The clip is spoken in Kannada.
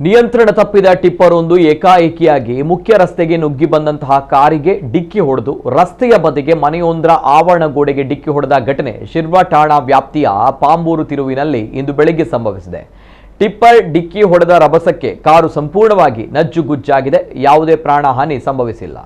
ನಿಯಂತ್ರಣ ತಪ್ಪಿದ ಟಿಪ್ಪರ್ ಒಂದು ಏಕಾಏಕಿಯಾಗಿ ಮುಖ್ಯ ರಸ್ತೆಗೆ ನುಗ್ಗಿ ಬಂದಂತಹ ಕಾರಿಗೆ ಡಿಕ್ಕಿ ಹೊಡೆದು ರಸ್ತೆಯ ಬದಿಗೆ ಮನೆಯೊಂದರ ಆವರಣ ಗೋಡೆಗೆ ಡಿಕ್ಕಿ ಹೊಡೆದ ಘಟನೆ ಶಿರ್ವ ಠಾಣಾ ವ್ಯಾಪ್ತಿಯ ಪಾಂಬೂರು ತಿರುವಿನಲ್ಲಿ ಇಂದು ಬೆಳಗ್ಗೆ ಸಂಭವಿಸಿದೆ. ಟಿಪ್ಪರ್ ಡಿಕ್ಕಿ ಹೊಡೆದ ರಭಸಕ್ಕೆ ಕಾರು ಸಂಪೂರ್ಣವಾಗಿ ನಜ್ಜುಗುಜ್ಜಾಗಿದೆ. ಯಾವುದೇ ಪ್ರಾಣಹಾನಿ ಸಂಭವಿಸಿಲ್ಲ.